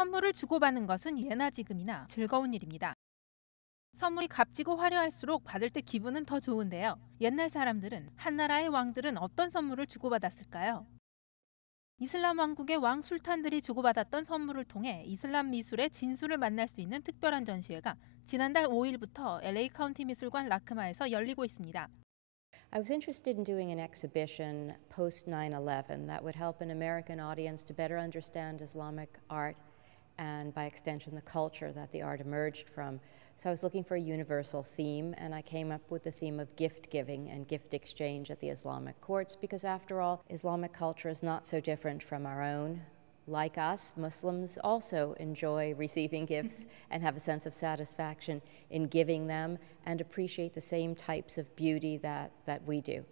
선물을 주고받는 것은 예나 지금이나 즐거운 일입니다. 선물이 값지고 화려할수록 받을 때 기분은 더 좋은데요. 옛날 사람들은 한나라의 왕들은 어떤 선물을 주고받았을까요? 이슬람 왕국의 왕 술탄들이 주고받았던 선물을 통해 이슬람 미술의 진수를 만날 수 있는 특별한 전시회가 지난달 5일부터 LA 카운티 미술관 라크마에서 열리고 있습니다. I was interested in doing an exhibition post 9 11 that would help an American audience to better understand Islamic art and, by extension, the culture that the art emerged from. So I was looking for a universal theme, and I came up with the theme of gift giving and gift exchange at the Islamic courts because, after all, Islamic culture is not so different from our own. Like us, Muslims also enjoy receiving gifts and have a sense of satisfaction in giving them and appreciate the same types of beauty that, that we do.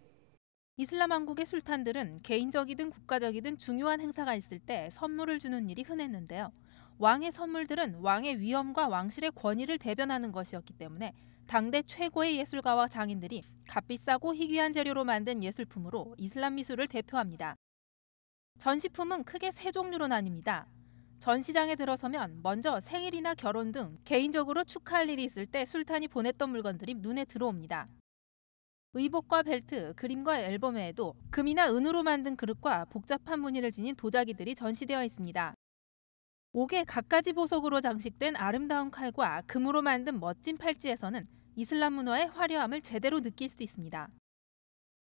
이슬람 왕국의 술탄들은 개인적이든 국가적이든 중요한 행사가 있을 때 선물을 주는 일이 흔했는데요. 왕의 선물들은 왕의 위엄과 왕실의 권위를 대변하는 것이었기 때문에 당대 최고의 예술가와 장인들이 값비싸고 희귀한 재료로 만든 예술품으로 이슬람 미술을 대표합니다. 전시품은 크게 세 종류로 나뉩니다. 전시장에 들어서면 먼저 생일이나 결혼 등 개인적으로 축하할 일이 있을 때 술탄이 보냈던 물건들이 눈에 들어옵니다. 의복과 벨트, 그림과 앨범 외에도 금이나 은으로 만든 그릇과 복잡한 무늬를 지닌 도자기들이 전시되어 있습니다. 옥의 갖가지 보석으로 장식된 아름다운 칼과 금으로 만든 멋진 팔찌에서는 이슬람 문화의 화려함을 제대로 느낄 수 있습니다.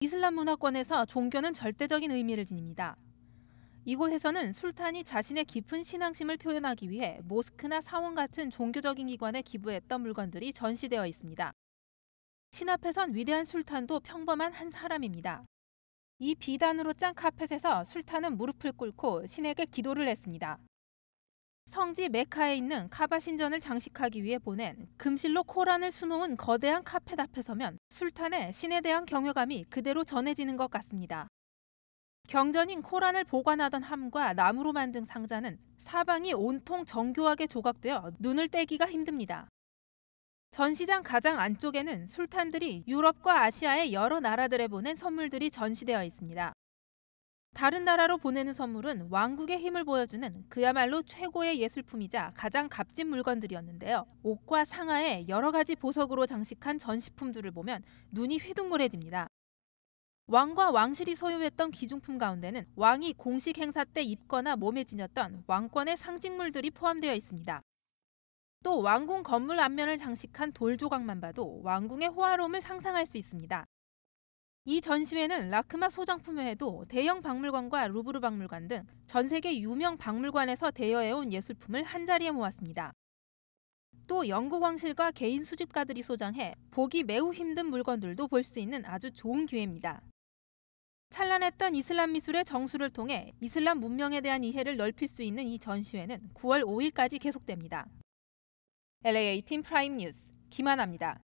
이슬람 문화권에서 종교는 절대적인 의미를 지닙니다. 이곳에서는 술탄이 자신의 깊은 신앙심을 표현하기 위해 모스크나 사원 같은 종교적인 기관에 기부했던 물건들이 전시되어 있습니다. 신 앞에선 위대한 술탄도 평범한 한 사람입니다. 이 비단으로 짠 카펫에서 술탄은 무릎을 꿇고 신에게 기도를 했습니다. 성지 메카에 있는 카바 신전을 장식하기 위해 보낸 금실로 코란을 수놓은 거대한 카펫 앞에 서면 술탄의 신에 대한 경외감이 그대로 전해지는 것 같습니다. 경전인 코란을 보관하던 함과 나무로 만든 상자는 사방이 온통 정교하게 조각되어 눈을 떼기가 힘듭니다. 전시장 가장 안쪽에는 술탄들이 유럽과 아시아의 여러 나라들에 보낸 선물들이 전시되어 있습니다. 다른 나라로 보내는 선물은 왕국의 힘을 보여주는 그야말로 최고의 예술품이자 가장 값진 물건들이었는데요. 옷과 상하에 여러 가지 보석으로 장식한 전시품들을 보면 눈이 휘둥그레집니다. 왕과 왕실이 소유했던 기중품 가운데는 왕이 공식 행사 때 입거나 몸에 지녔던 왕권의 상징물들이 포함되어 있습니다. 또 왕궁 건물 앞면을 장식한 돌 조각만 봐도 왕궁의 호화로움을 상상할 수 있습니다. 이 전시회는 라크마 소장품 외에도 대형 박물관과 루브르 박물관 등 전 세계 유명 박물관에서 대여해온 예술품을 한자리에 모았습니다. 또 영국 왕실과 개인 수집가들이 소장해 보기 매우 힘든 물건들도 볼 수 있는 아주 좋은 기회입니다. 찬란했던 이슬람 미술의 정수를 통해 이슬람 문명에 대한 이해를 넓힐 수 있는 이 전시회는 9월 5일까지 계속됩니다. LA18 프라임 뉴스 김하나입니다.